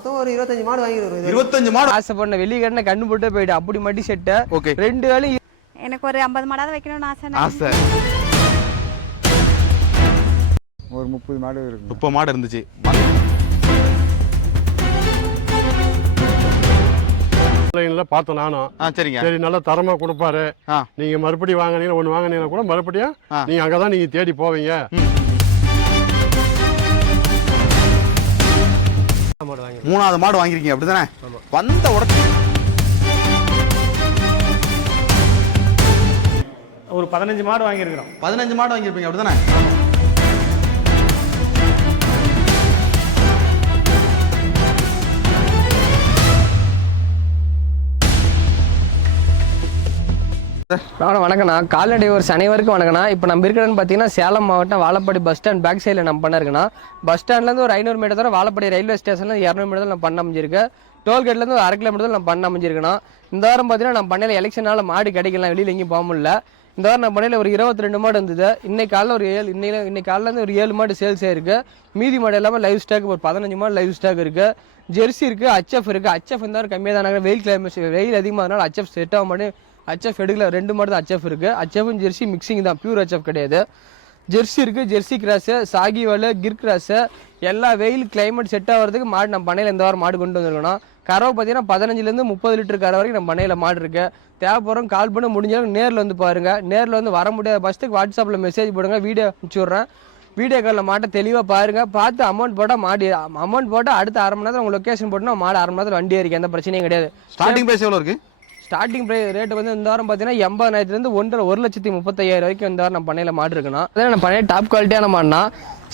மொத்தம் ஒரு 25 மாடு வாங்கிருக்கோம். 25 மாடு. ஆசை பண்ண வெளியே கண்ண கண்ணு போட்டு போயிடு அப்படி மடி செட்டை. ஓகே. 2 வேலை எனக்கு ஒரு 50 மாடாவது வைக்கணும்னு ஆசை. ஒரு 30 மாடு இருக்கு. 30 மாடு இருந்துச்சு. பார்த்தோம் நானும். சரிங்க. சரி நல்லா தரமா கொடுப்பாரு. நீங்க மறுபடியும் வாங்கினீங்க ஒண்ணு வாங்கினீங்கன்னா கூட மறுபடியும் நீங்க அங்கதான் நீங்க தேடி போவீங்க. 3வது மாடு வாங்கிருக்கீங்க அப்படிதானே? வந்த உடனே ஒரு 15 மாடு வாங்கியிருக்கிறோம். 15 மாடு வாங்கியிருப்பீங்க அப்படிதானே? வணக்கண்ணா. கால்நடை ஒரு அனைவருக்கும் வணக்கண்ணா. இப்போ நம்ம இருக்கிறன்னு பார்த்தீங்கன்னா சேலம் மாவட்டம் வாழப்பாடி பஸ் ஸ்டாண்ட் பேக் சைடில் நம்ம பண்ண இருக்குண்ணா. பஸ் ஸ்டாண்ட்லேருந்து ஒரு 500 மீட்டர் தூரம் வாழப்பாடி ரயில்வே ஸ்டேஷன்லேருந்து 200 மீட்டர் நம்ம பண்ண அமைஞ்சிருக்கு. டோல்கேட்லேருந்து ஒரு 1/2 கிலோமீட்டர் நம்ம பண்ண அமைஞ்சிருக்கண்ணா. இந்த வாரம் பார்த்தீங்கன்னா நம்ம பண்ணையில் எலெக்ஷனால் மாடு கிடைக்கலாம், வெளியில் எங்கேயும் போக முடியல. இந்த வாரம் நம்ம பண்ணையில் ஒரு 22 மாடு இருந்தது. இன்னைக்கு காலையில் ஒரு 7 இன்னைக்கு காலையிலேருந்து ஒரு 7 மாடு சேல்ஸ் ஆயிருக்கு. மீதி மாடு எல்லாமே லைவ் ஸ்டாக் ஒரு 15 மாடு லைவ் ஸ்டாக் இருக்குது. ஜெர்சி இருக்குது, ஹச்எஃப் இருக்குது. ஹச்எஃப் இந்த வாரம் கம்மியாக தானாங்க, வெயில் கிளைமேட் வெயில் அதிகமாக இருந்தாலும் ஹச்எஃப் செட் ஆக மாட்டேன். ஹச்எஃப் எடுக்கல, 2 மாடு தான் ஹச்எஃப் இருக்குது. ஹச்எஃப்பும் ஜெர்சி மிக்சிங் தான், பியூர் ஹச்எஃப் கிடையாது. ஜெர்சி இருக்குது, Jersey cross, Sahiwal, Gir cross எல்லா வெயில் கிளைமேட் செட் ஆகிறதுக்கு மாடு நம்ம பண்ணையில் இந்த வாரம் மாடு கொண்டு வந்துருக்கணும். கறவை பார்த்தீங்கன்னா 15லேருந்து 30 லிட்டர் கறவை வரைக்கும் நம்ம பண்ணையில் மாடு இருக்குது. தேவைப்படுறோம் கால் பண்ண முடிஞ்சாலும் நேரில் வந்து பாருங்கள். நேரில் வந்து வர முடியாத பஸ்ஸுக்கு வாட்ஸ்அப்பில் மெசேஜ் போடுங்க, வீடியோ அனுப்பிச்சி விட்றேன். வீடியோ காலில் மாட்டை தெளிவாக பாருங்கள். பார்த்து அமௌண்ட் போட்டால் மாடு அமௌண்ட் போட்டால் அடுத்த 1/2 மணி நேரத்தில் உங்கள் லொக்கேஷன் போட்டுனா மாடு 1/2 மணி நேரத்தில் வண்டி ஏறிக்க எந்த பிரச்சனையும் கிடையாது. ஸ்டார்டிங் ப்ரைஸ் எவ்வளோ இருக்குது? ஸ்டார்டிங் ரேட் வந்து இந்த வாரம் பார்த்தீங்கன்னா 80,000லேருந்து 1,35,000 வரைக்கும் இந்த வாரம் நம்ம பண்ணையில் மாடு இருக்குன்னா. அதான் நம்ம பண்ணையில் டாப் குவாலிட்டியான மாடுனா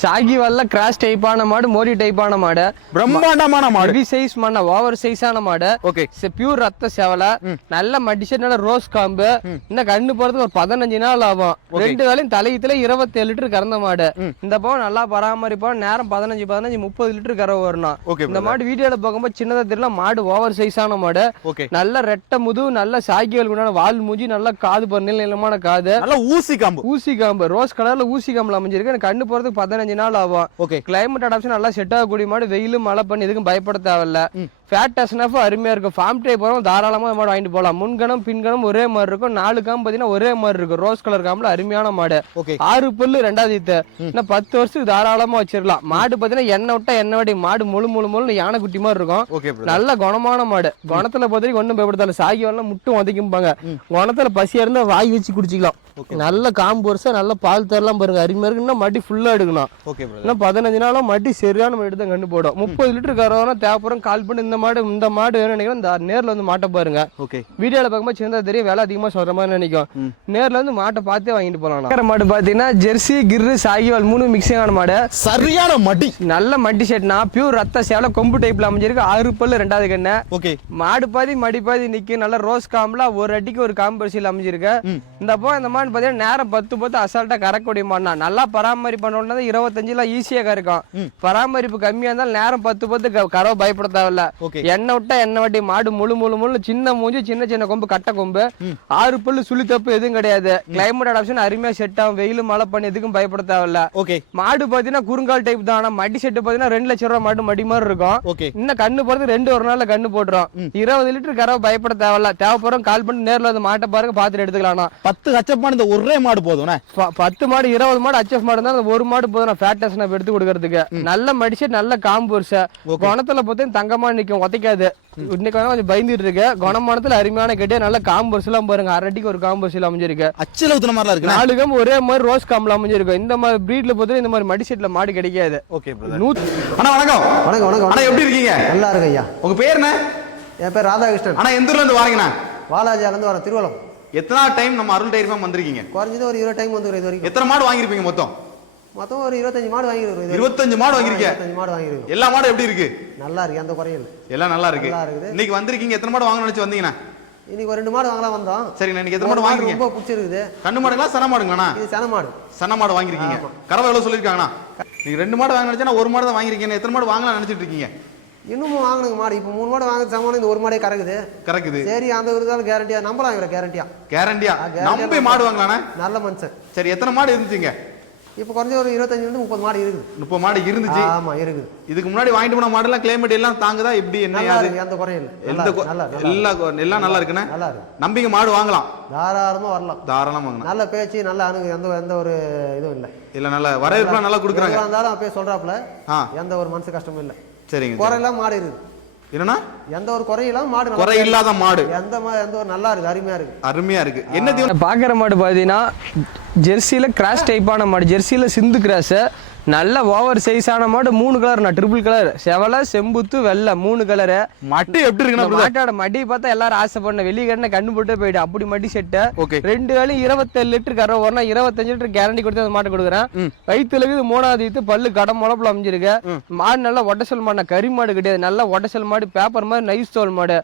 சாகிவால்ல கிராஸ் டைப்பான மாடு, மோடி டைப்பான மாடு, பிரம்மாண்டமான மாடு, ஹெவி சைஸ் மாடு, ஓவர் சைஸான மாடு. ஓகே. பியூர் ரத்த சேவலை, நல்ல மடிஷன், நல்ல ரோஸ் காம்பு. இன்னும் கண்ணு போறதுக்கு ஒரு 15 நாள் ஆகும். 2 வேளையும் தலையத்துல 27 லிட்டர் கறந்த மாடு. இந்த பக்கம் நல்லா பராமரிப்போம். நேரம் 15 30 லிட்டர் கறவை வரணும். இந்த மாடு வீடியோல பார்க்கும்போது சின்னதா தெரியல, மாடு ஓவர் சைஸான மாடு. நல்ல ரெட்டை முது, நல்ல சாகிவால் குண்டான வால் மூஞ்சி, நல்ல காது நீள நீளமான காது, நல்ல ஊசி காம்பு ரோஸ் கலர்ல ஊசி காம்புல அமைஞ்சிருக்கு. கண்ணு போறதுக்கு 15 நாள் ஆகும். ஓகே. கிளைமேட் அடாப்ஷன் நல்லா செட் ஆகக்கூடிய மாடு. வெயிலும் மழை பண்ணி எதுக்கும் பயப்பட தேவையில்ல. ஃபேட் டஸ்னஃப் அருமையா இருக்கும். ஃபார்ம் டைப் வரும், தாராளமாக மாடு வாங்கிட்டு போகலாம். முன்கணம் பின்கணம் ஒரே மாதிரி இருக்கும். 4 காம்பு பார்த்தீங்கன்னா ஒரே மாதிரி இருக்கும். ரோஸ் கலர் காம்புல அருமையான மாடு. 6 பல்லு 2வது ஈத்து. இன்னும் 10 வருஷத்துக்கு தாராளமா வச்சிடலாம். மாடு பார்த்தீங்கன்னா எண்ணெய் விட்டா எண்ணெய் வடி மாடு முழு யானை குட்டி மாதிரி இருக்கும். நல்ல குணமான மாடு. குணத்துல பொறுத்தவரைக்கும் ஒன்றும் பயப்படுத்தால. சாகிவாலாம் முட்டும் உதைக்கும்பாங்க. குணத்துல பசியா இருந்தா வாய் வச்சு குடிச்சிக்கலாம். நல்ல காம்பு வருஷம் நல்ல பால் தரலாம் பாருங்க, அருமையா இருக்கு. இன்னும் மடி ஃபுல்லா எடுக்கணும். இன்னும் 15 நாளும் மடி சரியான எடுத்து தான் கண்டு போடும். 30 லிட்டர் கறவை தேவைப்படும். கால் பண்ணி இந்த மாடு வேணும்னு நினைக்கிறேன். இந்த நேரில் வந்து மாட்டை பாருங்க. வீடியோல பார்க்கும்போது சின்னதா தெரியும், வேலை அதிகமா சொல்ற மாதிரி நினைக்கும். நேரில் வந்து மாட்டை பார்த்தே வாங்கிட்டு போகலாம். மாடு பாத்தீங்கன்னா ஜெர்சி, கிர்ரு, சாகிவால் 3 மிக்சிங்கான மாடு. சரியான மடி, நல்ல மடி செட்னா பியூர் ரத்த சேவலை கொம்பு டைப்ல அமைஞ்சிருக்கு. 6 பல்லு 2வது கண்ணு. மாடு பாதி மடி பாதி நிக்கு. நல்ல ரோஸ் காம்புல ஒரு அடிக்கு ஒரு காம்பு வரிசையில் அமைஞ்சிருக்கு. இந்த மாடு பாத்தீங்கன்னா நேரம் 10 அசால்ட்டா கறக்கூடிய மாடுனா. நல்லா பராமரிப்பு பண்ணோம்னா 25 ஈஸியா கறக்கும். பராமரிப்பு கம்மியா இருந்தாலும் நேரம் 10 கறவை பயப்பட தேவையில்ல. எண்ணெய் விட்டா எண்ணெய் வட்டி மாடு முழு சின்ன மூஞ்சி, சின்ன கொம்பு, கட்டை கொம்பு, 6 பல்லு, சுழி தப்பு எதுவும் கிடையாது. கிளைமேட் அடாப்ஷன் அருமையா செட் ஆகும். வெயில் மழை பண்ணி எதுக்கும் பயப்பட தேவையில்ல. மாடு பாத்தீங்கன்னா குறுங்கால் டைப் தான். மடி செட்டு பாத்தீங்கன்னா 2 லட்சம் ரூபாய் மாடு மடி மாதிரி இருக்கும். இன்னும் கண்ணு போறது 2 ஒரு நாள்ல கண்ணு போட்டுரும். 20 லிட்டர் கறவை பயப்பட தேவையில்ல. தேவைப்படுறோம் கால் பண்ணி நேரில் வந்து மாட்டை பாருங்க, பாத்துட்டு எடுத்துக்கலாம். 10 ஹச்எஃப் மாடு இந்த ஒரே மாடு போதும். 10 மாடு 20 மாடு ஹச்எஃப் மாடு தான். ஒரு மாடு போதும் ஃபேட் டெஸ்ட் எடுத்து கொடுக்கறதுக்கு. நல்ல மடிச்சு நல்ல காம்பு வருஷ குணத்துல பார்த்தா தங்கமா நிக்கும், உதைக்காது. இன்னைக்கு கொஞ்சம் பயந்துட்டு இருக்கு. குணமானத்துல அருமையான கட்டியா நல்ல காம்பு வருஷம் பாருங்க. 1/2 அடிக்கு ஒரு காம்பு வருஷம் அமைஞ்சிருக்கு. அச்சல ஊத்துன மாதிரி இருக்கு. 4 காம்பு ஒரே மாதிரி ரோஸ் காம்புல அமைஞ்சிருக்கு. இந்த மாதிரி பிரீட்ல பார்த்தா இந்த மாதிரி மடி செட்ல மாடு கிடைக்காது. Okay brother. அண்ணா வணக்கம். வணக்கம். அண்ணா எப்படி இருக்கீங்க? நல்லா இருக்கு ஐயா. உங்க பேர் என்ன? என் பேர் ராதாகிருஷ்ணன். அண்ணா எந்த ஊர்ல இருந்து வரீங்கண்ணா? வாலாஜில இருந்து வரேன், திருவள்ளம். எத்தனை டைம் நம்ம அருள் டைரி ஃபார்ம் வந்திருக்கீங்க? குறைஞ்சது ஒரு 20 டைம் வந்து இது வரைக்கும். எத்தனை மாடு வாங்கிருப்பீங்க மொத்தம்? மொத்தம் ஒரு 25 மாடு வாங்கிருக்கோம். 25 மாடு வாங்கிருக்கீங்க. 25 மாடு வாங்கிருக்கோம். எல்லா மாடும் எப்படி இருக்கு? நல்லா இருக்கு, அந்த குறையல. எல்லாம் நல்லா இருக்கு. இன்னைக்கு வந்திருக்கீங்க, எத்தனை மாடு வாங்கணும்னு நினைச்சு வந்தீங்கண்ணா? இன்னைக்கு ஒரு 2 மாடு வாங்கலாம் வந்தோம். சரி, இன்னைக்கு எத்தனை மாடு வாங்குறீங்க? ரொம்ப பிடிச்சிருக்குது. கண்ணு மாடுங்களா சன மாடுங்களாண்ணா? இது சன மாடு. சன மாடு வாங்கிருக்கீங்க. கறவை எவ்வளவு சொல்லிருக்காங்கண்ணா? நீங்க 2 மாடு வாங்க நினைச்சா ஒரு மாடு தான் வாங்கிருக்கீங்க. எத்தனை மாடு வாங்கலாம் நினைச்சிட்டு இருக்கீங்க? இன்னும் வாங்கணுங்க மாடு. இப்போ 3 மாடு வாங்க சமானம், இந்த ஒரு மாடே கறக்குது. சரி, அந்த ஒரு தான் கேரண்டியா நம்பலாம். இவரை கேரண்டியா நம்பி மாடு வாங்கலாண்ணா? நல்ல மனுஷன். சரி, எத்தனை மாடு இருந்துச்சுங்க? இப்போ குறைஞ்ச ஒரு 25 30 மாடு இருக்குது. 30 மாடு இருந்துச்சு. ஆமா இருக்குது. இதுக்கு முன்னாடி வாங்கிட்டு போன மாடெல்லாம் கிளைமேட் எல்லாம் தாங்குதா எப்படி என்ன நல்லா யாது இருக்கு, எந்த குறையும் இல்லை. எல்லாம் நல்லா இருக்குண்ணே. நல்லா இருக்கு. நம்பிக்கை மாடு வாங்கலாம், தாராளமா வரலாம். தாராளமா வாங்கலாம். நல்ல பேச்சு, நல்ல எந்த ஒரு இதுவும் இல்லை. இல்ல நல்ல வரவேற்பு நல்லா கொடுக்குறாங்க. இருந்தாலும் அப்படியே சொல்றாப்புல ஆ எந்த ஒரு மனசு கஷ்டமும் இல்லை. சரிங்க. குறையெல்லாம் மாடு இருக்குது. என்னன்னா எந்த ஒரு குறையெல்லாம் மாடு குறை இல்லாத மாடு எந்த ஒரு நல்லா இருக்கு, அருமையா இருக்கு. அருமையா இருக்கு. என்ன தீவனம் பாக்குற மாடு பாத்தீங்கன்னா ஜெர்சியில கிராஸ் டைப்பான மாடு, ஜெர்சியில சிந்து கிராஸ், நல்ல ஓவர் சைஸான மாடு. 3 கலர், நான் ட்ரிபிள் கலர், செவலை செம்புத்து வெள்ளை 3 கலரு. மட்டி எப்படி இருக்குன்னா மாட்டோட மடி பார்த்தா எல்லாரும் ஆசைப்பட வெளியே கண்ணு போட்டு போயிடு அப்படி மடி செட்டு. ஓகே. 2 வேலையும் 27 லிட்டர் கறவை வரணும். 25 லிட்டர் கேரண்டி கொடுத்து அந்த மாட்டை கொடுக்குறேன். வயிற்றுல இருக்குது 3வது ஈத்து, பல்லு கடம் முளப்புல அமைஞ்சிருக்கு. மாடு நல்லா ஒட்டசல் மாடு, கறி மாடு கிடையாது, நல்லா ஒட்டசல் மாடு, பேப்பர் மாதிரி நைஸ் தோல் மாடு.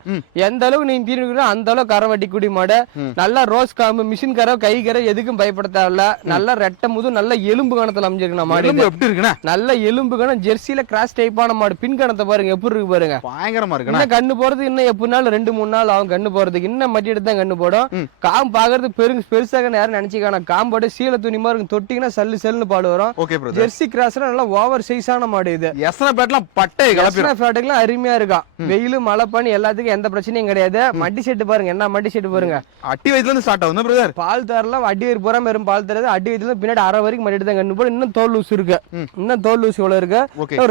எந்த அளவுக்கு நீங்க தீர்வு அந்த அளவுக்கு கரை வட்டி குடி மாடு. நல்லா ரோஸ் காம்பு, மிஷின் கரை, கை கரை எதுக்கும் பயப்பட தேவையில்ல. நல்லா ரெட்டை முது, நல்ல எலும்பு கணத்துல அமைஞ்சிருக்கு மாடு. எப்படி இருக்குண்ணா? நல்ல எலும்பு கணம், ஜெர்சியில கிராஸ் டைப்பான மாடு. பின் கணத்தை பாருங்க எப்படி இருக்கு பாருங்க, பயங்கரமா இருக்கு. இன்னும் கண்ணு போறது இன்னும் எப்படினாலும் 2-3 நாள் ஆகும் கண்ணு போறதுக்கு. இன்னும் மட்டி எடுத்து தான் கண்ணு போடும். காம்பு பாக்குறது பெருசாக நேரம் நினைச்சுக்கான காம்போட சீல துணி மாதிரி இருக்கும். தொட்டிங்கன்னா சல்லு செல்லுன்னு பாடு வரும். Okay brother. ஜெர்சி கிராஸ்ல நல்லா ஓவர் சைஸான மாடு இது. எஸ்னா பேட்லாம் பட்டை கலப்பிரும். ஃபேட்டுக்குலாம் அருமையா இருக்கும். வெயில் மழை பண்ணி எல்லாத்துக்கும் எந்த பிரச்சனையும் கிடையாது. மட்டி செட்டு பாருங்க, என்ன மட்டி செட்டு பாருங்க. அட்டி வயசுல இருந்து ஸ்டார்ட் ஆகுது பிரதர். பால் தரலாம் அடி வயிறு பூரா வெறும் பால் தராது. அடி வயிற்றுல பின்னாடி அரை வரைக்கும் மட்டி தான் கண்ணு போடும். இன்னும் தோல் லூஸ் இருக்கு, இன்னும் தோல் லூஸ் இவ்வளவு இருக்கு.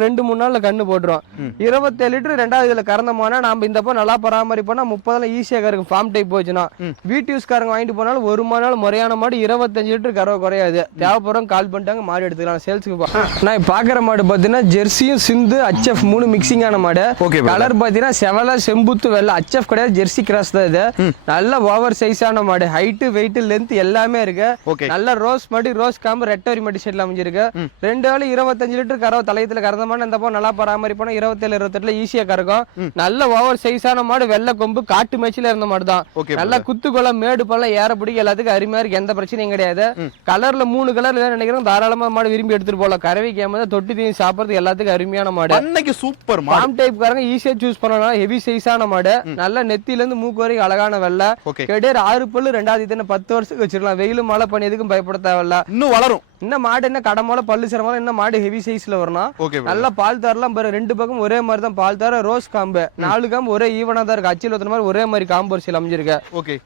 2-3 நாள்ல கண்ணு போட்டுரும். 27 லிட்டர் 2வது இதுல கறந்தோம்னா நாம இந்த போ நல்லா பராமரிப்போம்னா 30 ஈஸியா இருக்கும். ஃபார்ம் டைப் போச்சுன்னா வீட்டு யூஸ்காரங்க வாங்கிட்டு போனாலும் 1 நாள் முறையான மாடு 25 லிட்டர் கறவை குறையாது. தேவைப்படுறோம் கால் பண்ணிட்டாங்க, மாடு எடுத்துக்கலாம் சேல்ஸுக்கு. நான் பாக்குற மாடு பாத்தீங்கன்னா ஜெர்சியும் சிந்து HF 3 மிக்சிங்கான மாடு. கலர் பாத்தீங்கன்னா செவலை செம்புத்து வெள்ளை, HF கிடையாது, ஜெர்சி கிராஸ் தான் இது. நல்ல ஓவர் சைஸான மாடு, ஹைட் வெயிட் லென்த் எல்லாமே இருக்கு. நல்ல ரோஸ் மாடு, ரோஸ் காம்பு, ரெட்டரி மாடு செட்ல அமைஞ்சிருக்கு. 2 வேளை 25 லிட்டர் கறவை தலையத்துல கறந்தமான இந்த போ நல்லா பராமரிப்போம். 27-28 ஈஸியா கறக்கும். நல்ல ஓவர் சைஸான மாடு, வெள்ளை கொம்பு, காட்டு மேய்ச்சில இருந்த மாடு தான். நல்ல குத்துக்குளம், மேடு பள்ளம், ஏற பிடிக்க எல்லாத்துக்கும் அருமையா இருக்கு, எந்த பிரச்சனையும் கிடையாது. கலர்ல 3 கலர்ல நினைக்கிறோம், தாராளமா மாடு விரும்பி எடுத்துட்டு போகலாம். கறவைக்கு ஏமாத தொட்டி தீனி சாப்பிடுறது எல்லாத்துக்கும் அருமையான மாடு. அன்னைக்கு சூப்பர் மாடு. ஃபார்ம் டைப் காரங்க ஈஸியா சூஸ் பண்ணலாம். ஹெவி சைஸான மாடு, நல்ல நெத்தில இருந்து மூக்கு வரைக்கும் அழகான வெள்ளை. கெடேர் 6 பல்லு, 2வது ஈத்து 10 வருஷத்துக்கு வச்சிருக்கலாம். வெயிலும் மழை பண்ணி எதுக்கும் பயப்பட தேவையில்ல. இன்னும் வளரும். இன்னும் மாடு என்ன கடமோல பல்லு சிரமம், இன்னும் மாடு ஹெவி சைஸ்ல வரணும். நல்லா பால் தரலாம் பாரு. 2 பக்கம் ஒரே மாதிரி தான் பால் தர. ரோஸ் காம்பு 4 காம்பு ஒரே ஈவனா தான் இருக்கு. அச்சில் ஒருத்தர மாதிரி ஒரே மாதிரி காம்பு வரிசையில் அமைஞ்சிருக்கு.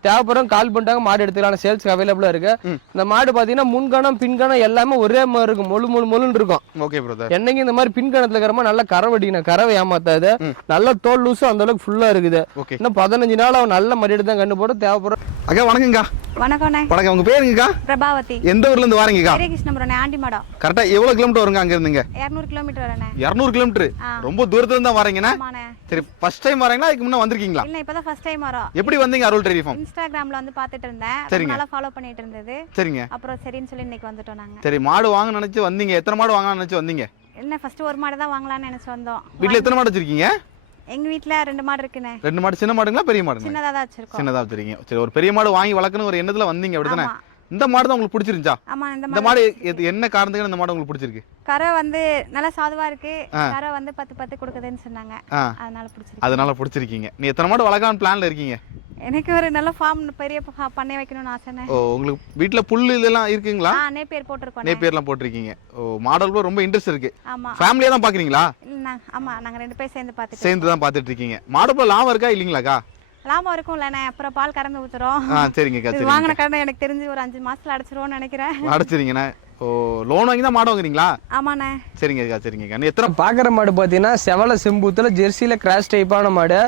தேவைப்படும் கால் பண்ணிட்டாங்க, மாடு எடுத்துக்கலாம். சேல்ஸ் அவைலபிளா இருக்கு. இந்த மாடு பாத்தீங்கன்னா முன்கணம் பின்கணம் எல்லாமே ஒரே மாதிரி இருக்கும். மொழுன்னு இருக்கும். என்னைக்கு இந்த மாதிரி பின்கணத்துல இருக்கிற நல்ல கரை வடிக்கணும், கறவை ஏமாத்தாது. நல்ல தோல் லூசு அந்த அளவுக்கு ஃபுல்லா இருக்குது. இன்னும் 15 நாள் அவன் நல்ல மடி எடுத்து தான் கண்டு போட்டு தேவைப்படும். அக்கா வணக்கங்க. வணக்கம்ண்ணே. வணக்கம். உங்க பேருங்கக்கா? பிரபாவதி. எந்த ஊர்ல இருந்து வாரீங்கக்கா? கிருஷ்ணபுரம் ஆண்டிமடம். கரெக்டா எவ்வளவு கிலோமீட்டர் வருங்க அங்க இருந்துங்க? 200 கிலோமீட்டர் வரேன். 200 கிலோமீட்டர். ரொம்ப தூரத்துல இருந்து வரீங்கண்ணா? ஆமாண்ணே. சரி, ஃபர்ஸ்ட் டைம் வரீங்களா இதுக்கு முன்ன வந்திருக்கீங்களா? இல்ல இப்பதான் ஃபர்ஸ்ட் டைம் வரோம். எப்படி வந்தீங்க அருள் டெய்ரி ஃபார்ம்? இன்ஸ்டாகிராம்ல வந்து பாத்துட்டு இருந்தேன், நல்லா ஃபாலோ பண்ணிட்டு இருந்தது. சரிங்க. அப்புறம் சரின்னு சொல்லி இன்னைக்கு வந்துட்டோம் நாங்க. சரி, மாடு வாங்க நினைச்சு வந்தீங்க. எத்தனை மாடு வாங்கலாம் நினைச்சு வந்தீங்க? என்ன ஃபர்ஸ்ட் ஒரு மாடு தான் வாங்கலாம்னு நினைச்சு வந்தோம். வீட்ல எத்தனை மாடு வச்சிருக்கீங்க? எங்க வீட்ல 2 மாடு இருக்குண்ணே. 2 மாடு. சின்ன மாடுங்களா பெரிய மாடுங்களா? சின்னதா தான் வச்சிருக்கோம். சின்னதா வச்சிருக்கீங்க. சரி, ஒரு பெரிய மாடு வாங்கி வளர்க்கணும் ஒரு எண்ணத்துல வந்தீங்க அப்படிதானே? இந்த மாடு தான் உங்களுக்கு பிடிச்சிருந்துச்சா? ஆமா. இந்த மாடு என்ன காரணத்துக்கு இந்த மாடு உங்களுக்கு பிடிச்சிருக்கு? கரை வந்து நல்லா சாதுவா இருக்கு. கரை வந்து 10 கொடுக்குதுன்னு சொன்னாங்க, அதனால பிடிச்சிருக்கு. அதனால பிடிச்சிருக்கீங்க. நீ எத்தனை மாடு வளர்க்கலாம்னு பிளான்ல இருக்கீங்க? எனக்கு ஒரு நல்ல ஃபார்ம், பெரிய பண்ணை வைக்கணும்னு ஆசைனே. ஓ, உங்களுக்கு வீட்ல புல்லு இதெல்லாம் இருக்குங்களா? நேப்பியர் போட்டுருக்கோம். நேப்பியர்லாம் போட்டிருக்கீங்க. ஓ, மாடல் ரொம்ப இன்ட்ரெஸ்ட் இருக்கு. ஆமா. ஃபேமிலியா தான் பாக்குறீங்களா? இல்ல, ஆமா, நாங்க 2 பேர் சேர்ந்து தான் பாத்துட்டு இருக்கீங்க. மாடுல லாபம் இருக்கா இல்லீங்களாக்கா? லாபம் இருக்கும்லண்ணே. அப்புறம் பால் கறந்து ஊத்துறோம். சரிங்கக்கா. சரி, வாங்கின கடனை எனக்கு தெரிஞ்சு ஒரு 5 மாசத்துல அடைச்சிருவோம்னு நினைக்கிறேன். அடைச்சிருங்கண்ணா. ஓ, லோன் வாங்கி தான் மாடு வாங்குறீங்களா? ஆமாண்ணே. சரிங்கக்கா. சரிங்கக்கா. நீ எத்தனை பாக்குற மாடு பாத்தீங்கன்னா செவலை செம்பூத்துல ஜெர்சியில கிராஸ் டைப்பான மாடு,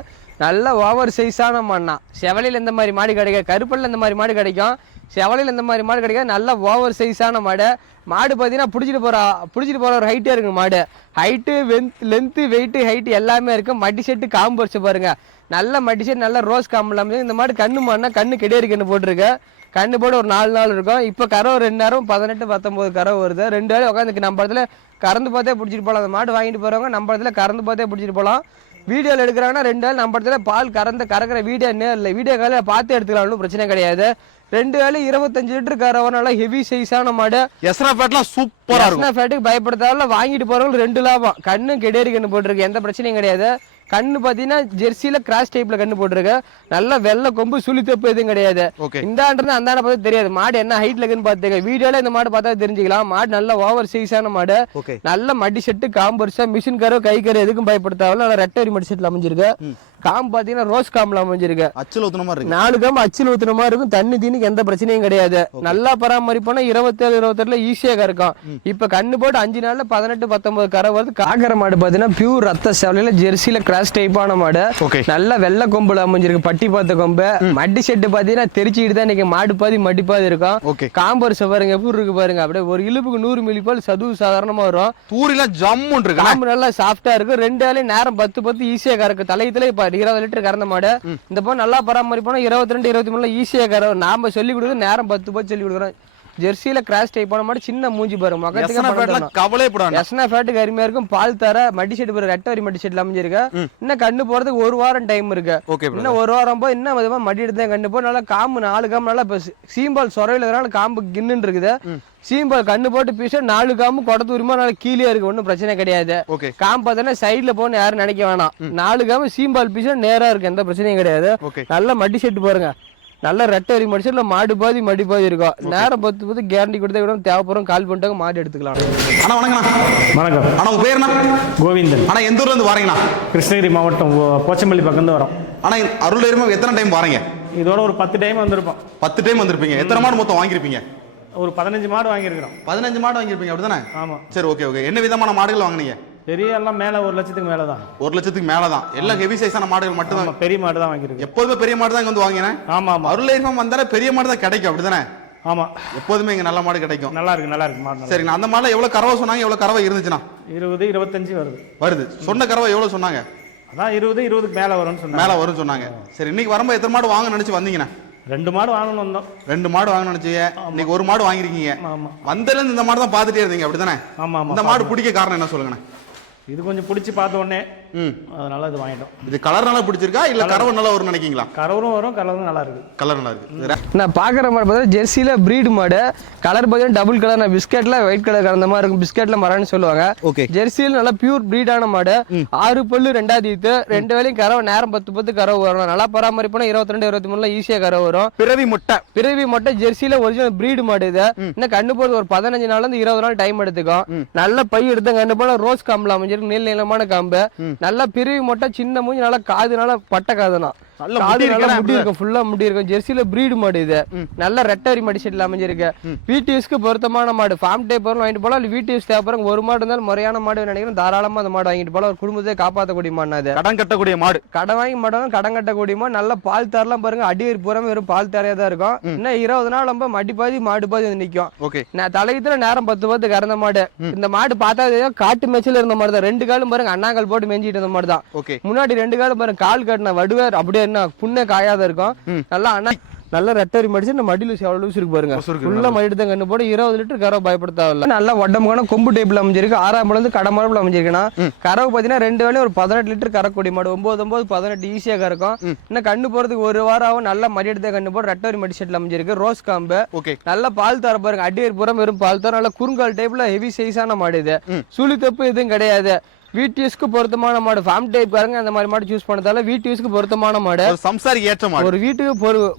நல்ல ஓவர் சைஸான மாடுனா. செவலையில் இந்த மாதிரி மாடு கிடைக்கும், கருப்பல்ல இந்த மாதிரி மாடு கிடைக்கும், செவலையில் இந்த மாதிரி மாடு கிடைக்கும். நல்ல ஓவர் சைஸான மாடு. மாடு பார்த்தீங்கன்னா பிடிச்சிட்டு போகிற ஒரு ஹைட்டே இருக்குங்க. மாடு ஹைட்டு லென்த்து வெயிட்டு ஹைட்டு எல்லாமே இருக்கும். மடி செட்டு காம்பு வச்சு பாருங்க, நல்ல மடி செட், நல்ல ரோஸ் காம்பு இல்லாமல். இந்த மாடு கண்ணு மாடுனா கண்ணு கிடையாது, கண்ணு போட்டிருக்கு. கண்ணு போட ஒரு 4 நாள் இருக்கும். இப்போ கறவை 2 நேரம் 18-19 கறவை வருது. 2 வேலை உட்காந்துக்கு நம்ம இடத்துல கறந்து பார்த்தே பிடிச்சிட்டு போகலாம். அந்த மாடு வாங்கிட்டு போகிறவங்க நம்ம இடத்துல கறந்து பார்த்தே பிடிச்சிட்டு போகலாம். வீடியோவில் எடுக்கிறாங்கன்னா 2 வேலை நம்ம இடத்துல பால் கறக்கிற வீடியோ இல்லை, வீடியோ காலையில் பார்த்து எடுத்துக்கலாம், ஒன்றும் பிரச்சனை கிடையாது. 2 வேலை 25 லிட்டர் கறவை, நல்லா ஹெவி சைஸான மாடு. எஸ்னா ஃபேட்லாம் சூப்பரா இருக்கும். எஸ்னா ஃபேட்டுக்கு பயப்படுத்தால வாங்கிட்டு போறவங்க 2 லாபம். கண்ணு கெடேரி கண்ணு போட்டுருக்கு, எந்த பிரச்சனையும் கிடையாது. கண்ணு பாத்தீங்கன்னா ஜெர்சியில கிராஸ் டைப்ல கண்ணு போட்டிருக்கு. நல்ல வெள்ளை கொம்பு சுழி தப்பு எதுவும் கிடையாது. இந்த ஆண்டு அந்த ஆண்டை பார்த்து தெரியாது மாடு என்ன ஹைட்ல இருக்குன்னு பாத்துக்க. வீடியோல இந்த மாடு பார்த்தா தெரிஞ்சுக்கலாம். மாடு நல்ல ஓவர் சைஸான மாடு. நல்ல மடி செட்டு காம்பரிசா மிஷின் கரோ கை கரோ எதுக்கும் பயப்படுத்தாவில் நல்ல ரெட்டரி மடி செட்ல அமைஞ்சிருக்கு. காம்பு பாத்தீங்கன்னா ரோஸ் காம்புல அமைஞ்சிருக்கு. அச்சில் ஊத்துன மாதிரி இருக்கு. 4 காம்பு அச்சில் ஊத்துன மாதிரி இருக்கும். தண்ணி தீனிக்கு எந்த பிரச்சனையும் கிடையாது. நல்லா பராமரிப்போனா 27-28 ஈஸியா இருக்கும். இப்ப கண்ணு போட்டு 5 நாள்ல 18-19 கரை வருது. காக்கற மாடு பாத்தீங்கன்னா பியூர் ரத்த சேவலையில ஜெர்சியில கிராஸ் டைப்பான மாடு. நல்ல வெள்ளை கொம்புல அமைஞ்சிருக்கு. பட்டி பார்த்த கொம்பு. மடி செட்டு பாத்தீங்கன்னா தெரிச்சுக்கிட்டு தான் இன்னைக்கு மாடு பாதி மடி பாதி இருக்கும். காம்பரிச பாருங்க எப்படி இருக்கு பாருங்க. அப்படியே ஒரு இழுப்புக்கு 100 மில்லி பால் சதுவு சாதாரணமா வரும். தூரில ஜம்முன் இருக்கு. காம்பு நல்லா சாஃப்டா இருக்கு. 2 வேளையும் நேரம் 10 ஈஸியா கறக்கு. தலையத்துல இப்ப 20 லிட்டர் கறந்த மாடு. இந்த போது நல்லா பராமரிப்போம் 22-23 ஈஸியா கறக்கும். நாம சொல்லி கொடுக்குறது நேரம் 10 சொல்லி கொடுக்குறோம். ஜெர்சியில கிராஸ் டைப்பான மாடு. சின்ன மூஞ்சி பாருங்க. மக்களுக்கு கவலைப்படாது. எஸ்னா ஃபேட்டுக்கு அருமையா இருக்கும். பால் தர மடி செட் பாரு. ரெட்டவரி மடி செட்ல அமைஞ்சிருக்கு. இன்னும் கண்ணு போறதுக்கு 1 வாரம் டைம் இருக்கு. இன்னும் 1 வாரம் போய் இன்னும் விதமா மடி எடுத்து கண்ணு போய் நல்லா காம்பு 4 காம்பு நல்லா சீம்பால் சொரையில காம்பு கின்னு இருக்குது. சீம்பால் கண்ணு போட்டு பீச 4 காம்பு கொடத்து உரிமா நல்லா கீழே இருக்கு. ஒன்னும் பிரச்சனை கிடையாது. காம்பு பார்த்தா சைட்ல போன யாரும் நினைக்க வேணாம். 4 காம்பு சீம்பால் பீச நேரா இருக்கு. எந்த பிரச்சனையும் கிடையாது. நல்ல மடி செட்டு பாருங்க. நல்ல ரெட்டரி மடிச்சு மாடு பாதி மடி பாதி இருக்கும். நேரம் 10 கேரண்டி கொடுத்தா கூட தேவைப்படும். கால் பண்ணிட்டாங்க மாடு எடுத்துக்கலாம். அண்ணா வணக்கண்ணா. வணக்கம். அண்ணா உங்க பேருண்ணா? கோவிந்தன். அண்ணா எந்த ஊர்ல இருந்து வாரீங்கண்ணா? கிருஷ்ணகிரி மாவட்டம் போச்சம்பள்ளி பக்கம் வரோம். அண்ணா அருள் எருமை எத்தனை டைம் வாரீங்க? இதோட ஒரு 10 டைம் வந்திருப்போம். 10 டைம் வந்திருப்பீங்க. எத்தனை மாடு மொத்தம் வாங்கியிருப்பீங்க? ஒரு 15 மாடு வாங்கியிருக்கிறோம். 15 மாடு வாங்கியிருப்பீங்க அப்படிதானே? ஆமா. சரி ஓகே. என்ன விதமான மாடுகள் வாங்கினீங்க? பெரிய எல்லாம் மேல 1 லட்சத்துக்கு மேல தான். 1 லட்சத்துக்கு மேல தான். எல்லாம் ஹெவி சைஸான மாடுகள் மட்டும் தான். பெரிய மாடு தான் வாங்கியிருக்கோம். எப்போதுமே பெரிய மாடு தான் இங்க வந்து வாங்கினேன். ஆமா ஆமா. அருள் எருமை வந்தாலே பெரிய மாடு தான் கிடைக்கும் அப்படிதானே? ஆமா. எப்போதுமே இங்க நல்ல மாடு கிடைக்கும். நல்லா இருக்கு மாடு. சரி அந்த மாடுல எவ்வளவு கறவை சொன்னாங்க? எவ்வளவு கறவை இருந்துச்சுன்னா? 20-25 வருது. சொன்ன கறவை எவ்வளவு சொன்னாங்க? அதான் 20-20க்கு மேல வரும்னு சொன்னாங்க. மேல வரும்னு சொன்னாங்க. சரி இன்னைக்கு வரும்போது எத்தனை மாடு வாங்க நினைச்சு வந்தீங்கண்ணா? 2 மாடு வாங்கணும் வந்தோம். 2 மாடு வாங்க நினைச்சீங்க. இன்னைக்கு 1 மாடு வாங்கிருக்கீங்க. வந்ததுல இருந்து இந்த மாடு தான் பாத்துட்டே இருந்தீங்க அப்படிதானே? ஆமா ஆமா. இந்த மாடு பிடிக்க காரணம் என்ன சொல்லுங்கண்ணா? இது கொஞ்சம் பிடிச்சி பார்த்த உடனே அதனால இது வாங்கிட்டோம். இது கலர் நல்லா பிடிச்சிருக்கா இல்ல கறவை நல்லா வரும் நினைக்கீங்களா? கலரும் வரும். கலரும் நல்லா இருக்கு. கலர் நல்லா இருக்கு. நான் பாக்குற மாடு பார்த்தா ஜெர்சியில பிரீடு மாடு. கலர் பார்த்தீங்கன்னா டபுள் கலர். நான் பிஸ்கெட்ல ஒயிட் கலர் கலந்த மாதிரி இருக்கும். பிஸ்கெட்ல மரம்னு சொல்லுவாங்க. ஜெர்சியில நல்லா பியூர் பிரீடான மாடு. 6 பல்லு 2வது ஈத்து. 2 வேளையும் கறவை நேரம் 10 கறவை வரும். நல்லா பராமரிப்புனா 22-23 ஈஸியா கறவை வரும். பிறவி மொட்டை ஜெர்சியில ஒரிஜினல் பிரீடு மாடு. இது இன்னும் கண்ணு போறது ஒரு 15 நாள்ல இருந்து 20 நாள் டைம் எடுத்துக்கும். நல்ல பை எடுத்து கண்ணு போல ரோஸ் காம்புல அமைஞ்சிருக்கு. நீளமான காம்பு. நல்லா பிரிவி மொட்டை சின்ன மூஞ்சி. நல்லா காதுனால பட்ட காதுனா ஃபுல்லா முடி இருக்கும். ஜெர்சியில பிரீடு மாடு. இது நல்ல ரெட்டரி மடி செட்ல அமைஞ்சிருக்கு. விடிஎஸ்க்கு பொருத்தமான மாடு. ஃபார்ம் டைப் வாங்கிட்டு போலாம். விடிஎஸ் தேவைப்படுற 1 மாடு இருந்தாலும் முறையான மாடு நினைக்கிறேன். தாராளமா அந்த மாடு வாங்கிட்டு போலாம். ஒரு குடும்பத்தை காப்பாற்றக்கூடிய மாடு. அது கடன் கட்டக்கூடிய மாடு. கடன் வாங்கி மாட்டோம். கடன் கட்டக்கூடிய மாடு. நல்ல பால் தரலாம் பாருங்க. அடிவேர் பூராமே வெறும் பால் தரையா தான் இருக்கும். இன்னும் 20 நாள் நம்ம மடி பாதி மாடு பாதி வந்து நிக்கும். நான் தலையத்துல நேரம் 10 கறந்த மாடு. இந்த மாடு பார்த்தா காட்டு மேய்ச்சல் இருந்த மாதிரி தான். 2 காலும் பாருங்க அண்ணாங்கல் போட்டு மேய்ஞ்சிட்டு இருந்த மாதிரி தான். முன்னாடி 2 காலும் பாருங்க கால் கட்டின வடுவார் அப்படியே என்ன புண்ணே காயாத இருக்கும். நல்லா அண்ணா நல்ல ரெட்டரி மடிச்சு இந்த மடியில எவ்வளவு லூஸ் இருக்கு பாருங்க. ஃபுல்லா மடிட்டு தான் கண்ணு போட 20 லிட்டர் கறவை பயப்படுத்தாவில்ல. நல்லா உடம்புக்கான கொம்பு டைப்ல அமைஞ்சிருக்கு. 6ஆம் இருந்து கடமரப்புல அமைஞ்சிருக்குன்னா கறவை பாத்தீங்கன்னா 2 வேளையும் ஒரு 18 லிட்டர் கறக்கூடிய மாடு. 9-18 ஈஸியா கறக்கும். இன்னும் கண்ணு போறதுக்கு 1 வாரம் ஆகும். நல்லா மடி எடுத்த கண்ணு போட ரெட்டரி மடி செட்ல அமைஞ்சிருக்கு. ரோஸ் காம்பு. நல்லா பால் தர பாருங்க. அடியர் புறம் வெறும் பால் தர. நல்லா குறுங்கால் டைப்ல ஹெவி சைஸான மாடு. இது சுழி தப்பு எதுவும் கிடையாது. விடிஎஸ்க்கு பொருத்தமான மாடு. ஃபார்ம் டைப் காரங்க அந்த மாதிரி மாடு சூஸ் பண்ணதால விடிஎஸ்க்கு பொருத்தமான மாடு. சம்சாரிக்கு ஏற்ற மாடு.